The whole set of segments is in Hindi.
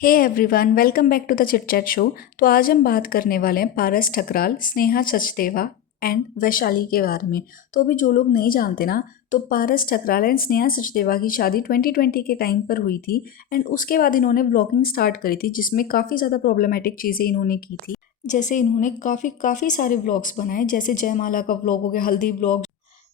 Hey everyone, welcome back to the chit chat show. तो आज हम बात करने वाले हैं पारस ठकराल, स्नेहा सचदेवा एंड वैशाली के बारे में। तो अभी जो लोग नहीं जानते ना, तो पारस ठकराल एंड स्नेहा सचदेवा की शादी 2020 के टाइम पर हुई थी एंड उसके बाद इन्होंने व्लॉगिंग स्टार्ट करी थी, जिसमें काफ़ी ज़्यादा प्रॉब्लमेटिक चीज़ें इन्होंने की थी। जैसे इन्होंने काफ़ी सारे व्लॉग्स बनाए, जैसे जयमाला का व्लॉग हो गया, हल्दी vlog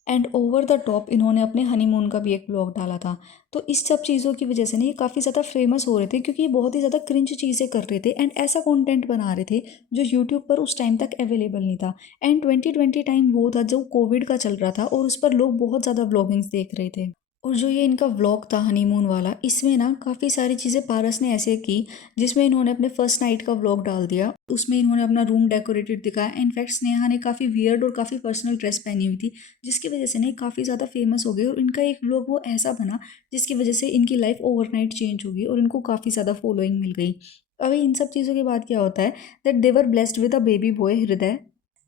and over the top इन्होंने अपने हनीमून का भी एक ब्लॉग डाला था। तो इस सब चीज़ों की वजह से ना ये काफ़ी ज़्यादा फेमस हो रहे थे, क्योंकि ये बहुत ही ज़्यादा क्रिंज चीज़ें कर रहे थे एंड ऐसा कंटेंट बना रहे थे जो यूट्यूब पर उस टाइम तक अवेलेबल नहीं था। एंड 2020 टाइम वो था जो कोविड का चल रहा था और उस पर लोग बहुत ज़्यादा व्लॉगिंग्स देख रहे थे। और जो ये इनका व्लॉग था हनीमून वाला, इसमें ना काफ़ी सारी चीज़ें पारस ने ऐसे की, जिसमें इन्होंने अपने फर्स्ट नाइट का व्लॉग डाल दिया। उसमें इन्होंने अपना रूम डेकोरेटेड दिखाया। इनफैक्ट स्नेहा ने काफ़ी वियर्ड और काफ़ी पर्सनल ड्रेस पहनी हुई थी, जिसकी वजह से ना काफ़ी ज़्यादा फेमस हो गए। और इनका एक व्लॉग वो ऐसा बना जिसकी वजह से इनकी लाइफ ओवरनाइट चेंज हो गई और इनको काफ़ी ज़्यादा फॉलोइंग मिल गई। अभी इन सब चीज़ों के बाद क्या होता है, that they were blessed with a baby boy हृदय,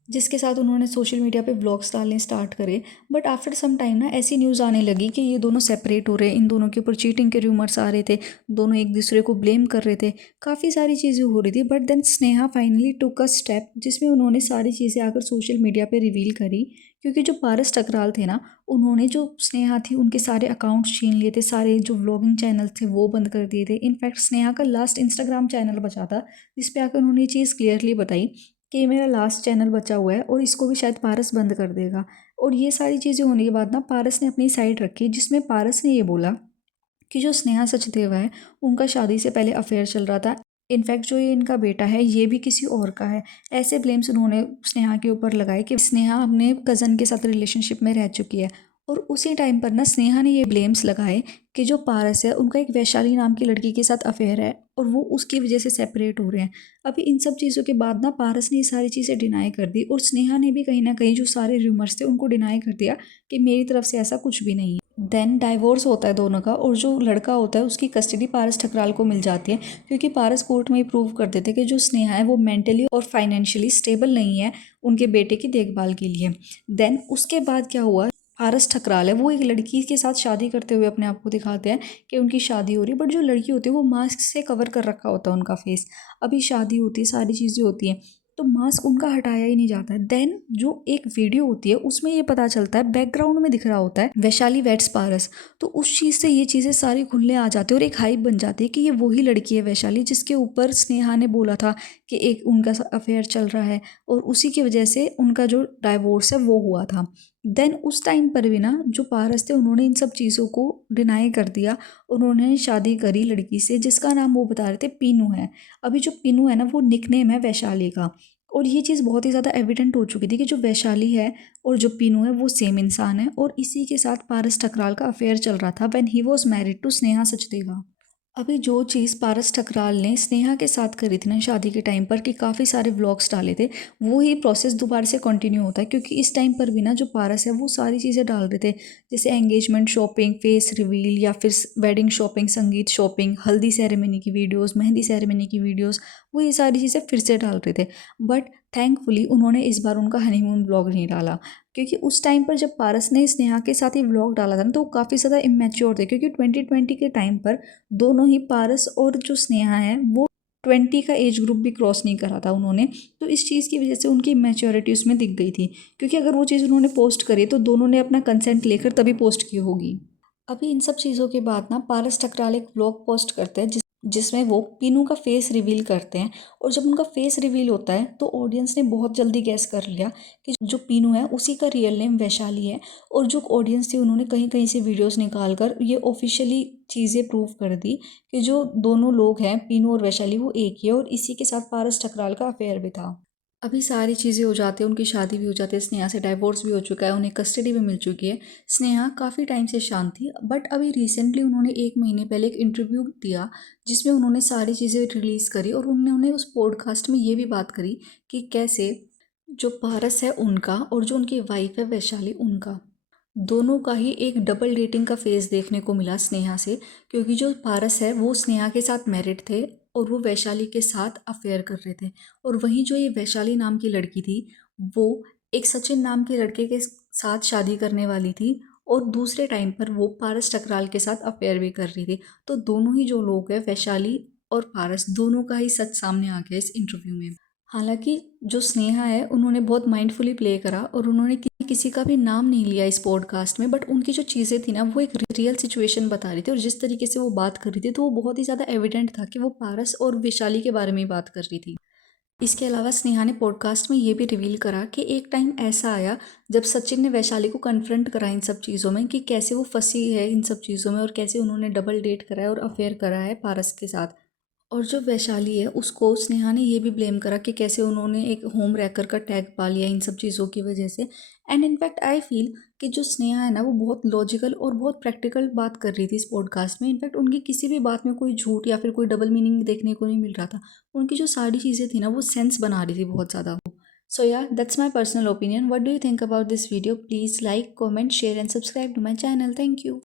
जिसके साथ उन्होंने सोशल मीडिया पे व्लॉग्स डालने स्टार्ट करे। बट आफ्टर सम टाइम ना ऐसी न्यूज़ आने लगी कि ये दोनों सेपरेट हो रहे हैं, इन दोनों के ऊपर चीटिंग के रूमर्स आ रहे थे, दोनों एक दूसरे को ब्लेम कर रहे थे, काफ़ी सारी चीज़ें हो रही थी। But then Sneha finally took a step, जिसमें उन्होंने सारी चीज़ें आकर सोशल मीडिया पे रिवील करी। क्योंकि जो पारस ठकराल थे ना, उन्होंने जो स्नेहा थी उनके सारे अकाउंट्स छीन लिए थे, सारे जो व्लॉगिंग चैनल थे वो बंद कर दिए थे। इनफैक्ट स्नेहा का लास्ट इंस्टाग्राम चैनल बचा था, जिस पे आकर उन्होंने ये चीज़ क्लियरली बताई कि ये मेरा लास्ट चैनल बचा हुआ है और इसको भी शायद पारस बंद कर देगा। और ये सारी चीज़ें होने के बाद ना पारस ने अपनी साइड रखी, जिसमें पारस ने ये बोला कि जो स्नेहा सचदेवा है उनका शादी से पहले अफेयर चल रहा था। इनफैक्ट जो ये इनका बेटा है ये भी किसी और का है। ऐसे ब्लेम्स उन्होंने स्नेहा के ऊपर लगाए कि स्नेहा अपने कज़न के साथ रिलेशनशिप में रह चुकी है। और उसी टाइम पर ना स्नेहा ने ये ब्लेम्स लगाए कि जो पारस है उनका एक वैशाली नाम की लड़की के साथ अफेयर है और वो उसकी वजह से सेपरेट हो रहे हैं। अभी इन सब चीज़ों के बाद ना पारस ने ये सारी चीज़ें डिनाई कर दी और स्नेहा ने भी कहीं ना कहीं जो सारे रूमर्स थे उनको डिनाई कर दिया कि मेरी तरफ से ऐसा कुछ भी नहीं है। देन डाइवोर्स होता है दोनों का और जो लड़का होता है उसकी कस्टडी पारस ठकराल को मिल जाती है, क्योंकि पारस कोर्ट में ही प्रूव कर देते कि जो स्नेहा है वो मेंटली और फाइनेंशियली स्टेबल नहीं है उनके बेटे की देखभाल के लिए। देन उसके बाद क्या हुआ, पारस ठकराल है वो एक लड़की के साथ शादी करते हुए अपने आप को दिखाते हैं कि उनकी शादी हो रही है। बट जो लड़की होती है वो मास्क से कवर कर रखा होता है उनका फेस। अभी शादी होती है, सारी चीज़ें होती हैं, तो मास्क उनका हटाया ही नहीं जाता है। देन जो एक वीडियो होती है उसमें ये पता चलता है, बैकग्राउंड में दिख रहा होता है वैशाली वेट्स पारस। तो उस चीज़ से ये चीज़ें सारी खुलने आ जाती है और एक हाइप बन जाती है कि ये वही लड़की है वैशाली, जिसके ऊपर स्नेहा ने बोला था कि एक उनका अफेयर चल रहा है और उसी की वजह से उनका जो डाइवोर्स है वो हुआ था। देन उस टाइम पर भी ना जो पारस थे उन्होंने इन सब चीज़ों को डिनाई कर दिया। उन्होंने शादी करी लड़की से जिसका नाम वो बता रहे थे पीनू है। अभी जो पीनू है ना वो निकनेम है वैशाली का। और ये चीज़ बहुत ही ज़्यादा एविडेंट हो चुकी थी कि जो वैशाली है और जो पीनू है वो सेम इंसान है और इसी के साथ पारस ठकराल का अफेयर चल रहा था when he was married to Sneha Sachdeva. अभी जो चीज़ पारस ठकराल ने स्नेहा के साथ करी थी ना शादी के टाइम पर, कि काफ़ी सारे व्लॉग्स डाले थे, वो ही प्रोसेस दोबारा से कंटिन्यू होता है। क्योंकि इस टाइम पर भी ना जो पारस है वो सारी चीज़ें डाल रहे थे, जैसे एंगेजमेंट शॉपिंग, फेस रिवील या फिर वेडिंग शॉपिंग, संगीत शॉपिंग, हल्दी सेरेमनी की वीडियोस, मेहंदी सेरेमनी की वीडियोस, वो ये सारी चीज़ें फिर से डाल रहे थे। बट थैंकफुली उन्होंने इस बार उनका हनीमून ब्लॉग नहीं डाला, क्योंकि उस टाइम पर जब पारस ने स्नेहा के साथ ही व्लॉग डाला था ना, तो वो काफ़ी ज़्यादा इमेच्योर थे। क्योंकि 2020 के टाइम पर दोनों ही पारस और जो स्नेहा है वो 20 का एज ग्रुप भी क्रॉस नहीं करा था उन्होंने। तो इस चीज़ की वजह से उनकी मैच्योरिटी उसमें दिख गई थी, क्योंकि अगर वो चीज़ उन्होंने पोस्ट करी तो दोनों ने अपना कंसेंट लेकर तभी पोस्ट की होगी। अभी इन सब चीज़ों के बाद ना पारस ठकराल एक व्लॉग पोस्ट करते हैं जिसमें वो पीनू का फेस रिवील करते हैं। और जब उनका फेस रिवील होता है तो ऑडियंस ने बहुत जल्दी गैस कर लिया कि जो पीनू है उसी का रियल नेम वैशाली है। और जो ऑडियंस थी उन्होंने कहीं कहीं से वीडियोस निकाल कर ये ऑफिशियली चीज़ें प्रूव कर दी कि जो दोनों लोग हैं पीनू और वैशाली वो एक ही है और इसी के साथ पारस ठकराल का अफेयर भी था। अभी सारी चीज़ें हो जाती है, उनकी शादी भी हो जाती है, स्नेहा से डाइवोर्स भी हो चुका है, उन्हें कस्टडी भी मिल चुकी है। स्नेहा काफ़ी टाइम से शांत थी, बट अभी रिसेंटली उन्होंने 1 महीने पहले एक इंटरव्यू दिया जिसमें उन्होंने सारी चीज़ें रिलीज़ करी और उन्होंने उस पॉडकास्ट में ये भी बात करी कि कैसे जो पारस है उनका और जो उनकी वाइफ है वैशाली उनका, दोनों का ही एक डबल डेटिंग का फेज़ देखने को मिला स्नेहा से। क्योंकि जो पारस है वो स्नेहा के साथ मैरिड थे और वो वैशाली के साथ अफेयर कर रहे थे। और वहीं जो ये वैशाली नाम की लड़की थी वो एक सचिन नाम के लड़के के साथ शादी करने वाली थी और दूसरे टाइम पर वो पारस ठकराल के साथ अफेयर भी कर रही थी। तो दोनों ही जो लोग हैं वैशाली और पारस दोनों का ही सच सामने आ गया इस इंटरव्यू में। हालांकि जो स्नेहा है उन्होंने बहुत माइंडफुली प्ले करा और उन्होंने किसी का भी नाम नहीं लिया इस पॉडकास्ट में, बट उनकी जो चीज़ें थी ना वो एक रियल सिचुएशन बता रही थी, और जिस तरीके से वो बात कर रही थी तो वो बहुत ही ज़्यादा एविडेंट था कि वो पारस और वैशाली के बारे में ही बात कर रही थी। इसके अलावा स्नेहा ने पॉडकास्ट में ये भी रिवील करा कि एक टाइम ऐसा आया जब सचिन ने वैशाली को कन्फ्रंट करा इन सब चीज़ों में कि कैसे वो फंसी है इन सब चीज़ों में और कैसे उन्होंने डबल डेट करा है और अफेयर करा है पारस के साथ। और जो वैशाली है उसको स्नेहा ने ये भी ब्लेम करा कि कैसे उन्होंने एक होम रैकर का टैग पा लिया इन सब चीज़ों की वजह से। एंड इनफैक्ट आई फील कि जो स्नेहा है ना वो बहुत लॉजिकल और बहुत प्रैक्टिकल बात कर रही थी इस पॉडकास्ट में। इनफैक्ट उनकी किसी भी बात में कोई झूठ या फिर कोई डबल मीनिंग देखने को नहीं मिल रहा था। उनकी जो सारी चीज़ें थी ना वो सेंस बना रही थी बहुत ज़्यादा। So yeah that's my personal opinion. What do you think about this video? Please like, comment, share and subscribe to my channel. Thank you.